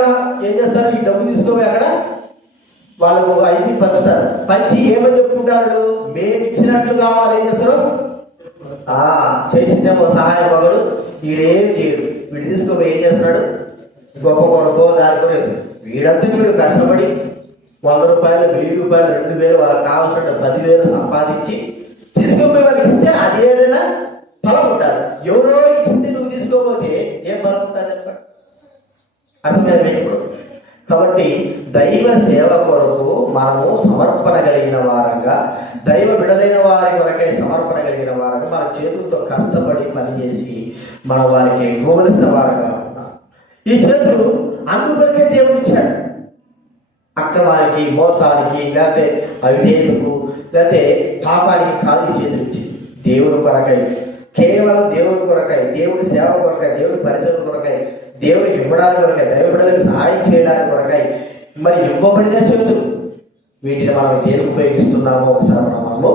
ఏం చేస్తారు, ఈ డబ్బు తీసుకుపోయి అక్కడ వాళ్ళకు అన్ని పంచుతారు. పంచి ఏమని చెప్పుకుంటారు, మేము ఇచ్చినట్లు కావాలి. ఏం చేస్తారు, చేసిందేమో సహాయం మగడు, వీడేమి చేయడు. వీడు తీసుకుపోయి ఏం చేస్తున్నాడు, గొప్ప కొనుక్కో దానికొని వీడంతా వీడు కష్టపడి 100 రూపాయలు, 1000 రూపాయలు, 2000 వాళ్ళకి కావాల్సిన 10,000 సంపాదించి తీసుకుపోయి వాళ్ళకి ఇస్తే అది ఏదైనా ఫలం ఉంటారు. ఎవరో ఇచ్చింది నువ్వు తీసుకోకపోతే ఏం ఫలం ఉంటుంది చెప్పండి? అర్థమైంది ఇప్పుడు. కాబట్టి దైవ సేవ కొరకు మనము సమర్పణ కలిగిన వారంగా, దైవ బిడలైన వారి కొరకై సమర్పణ కలిగిన వారంగా, మన చేతులతో కష్టపడి పనిచేసి మన వారికి ఇవ్వవలసిన వారంగా ఉన్నాం. ఈ చేతులు అందుకొరకే దేవుడు ఇచ్చాడు. అక్రమానికి, మోసానికి, లేకపోతే అవిధేయతకు, లేకపోతే పాపానికి కాదు చేతులు ఇచ్చింది. దేవుని కొరకై, కేవలం దేవుని కొరకై, దేవుడి సేవ కొరకై, దేవుడి పరిచయం కొరకై, దేవుడికి ఇవ్వడానికి కొరకై, దైవ బిడ్డలకు సహాయం చేయడానికి కొరకై మరి ఇవ్వబడిన చేతులు. వీటిని మనం దేనికి ఉపయోగిస్తున్నామో ఒకసారి మనము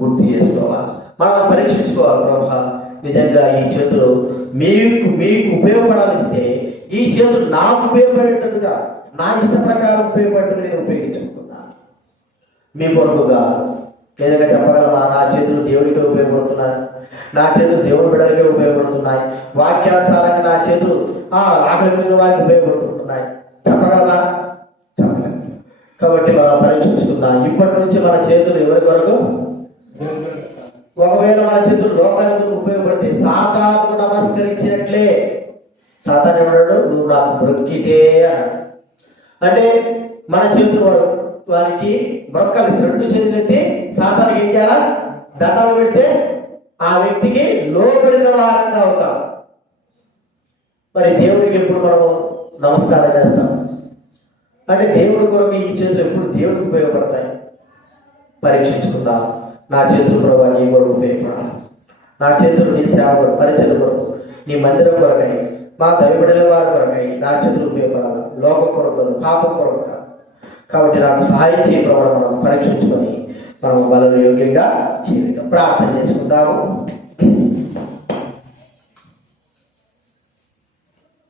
గుర్తు చేసుకోవాలి, మనం పరీక్షించుకోవాలి. ప్రభా, నిజంగా ఈ చేతులు మీకు ఉపయోగపడాలిస్తే ఈ చేతులు నాకు ఉపయోగపడేటట్టుగా నా ఇష్ట ప్రకారం ఉపయోగపడేట్టుగా నేను ఉపయోగించుకుంటున్నాను. మీ కొరకుగా ఏదైనా చెప్పగలమా? నా చేతులు దేవుడికే ఉపయోగపడుతున్నాయి, నా చేతులు దేవుడి బిడ్డలకే ఉపయోగపడుతున్నాయి, వాక్యానుసారంగా నా చేతులు ఆకలి మీద వారికి ఉపయోగపడుతున్నాయి చెప్పగలమా? చెప్పలేదు. కాబట్టి మనం పరీక్షించుకుందాం. ఇప్పటి నుంచి మన చేతులు ఎవరి కొరకు? ఒకవేళ మన చేతులు లోకానికి ఉపయోగపడితే సాతానుకు నమస్కరించినట్లే. సాతాను ఏమన్నాడు? నువ్వు నాకు మొక్కితే అన్నాడు. అంటే మన చేతులు వారికి మొక్కలు 2 చేతులు ఎత్తి సాతానికి ఏం చేయాలా? దండాలు పెడితే ఆ వ్యక్తికి లోబడిన వారంగా అవుతాం. మరి దేవుడికి ఎప్పుడు మనం నమస్కారం చేస్తాం? అంటే దేవుడి కొరకు ఈ చేతులు ఎప్పుడు దేవుడికి ఉపయోగపడతాయి? పరీక్షించుకుందాం. నా చేతులు ప్రభావ నీ కొరకు ఉపయోగపడాలి. నా చేతులు నీ సేవ కొరకు, పరిచయం కొరకు, నీ మందిరం కొరకై, మా దైవబిడ్డల వారి కొరకై నా చేతులు ఉపయోగపడాలి. లోకం కొరకు, పాపం కొరకు. కాబట్టి నాకు సహాయం చేయ ప్రభావం మనం పరీక్షించుకొని మనం బలం యోగ్యంగా జీవితం ప్రార్థన చేసుకుందాము.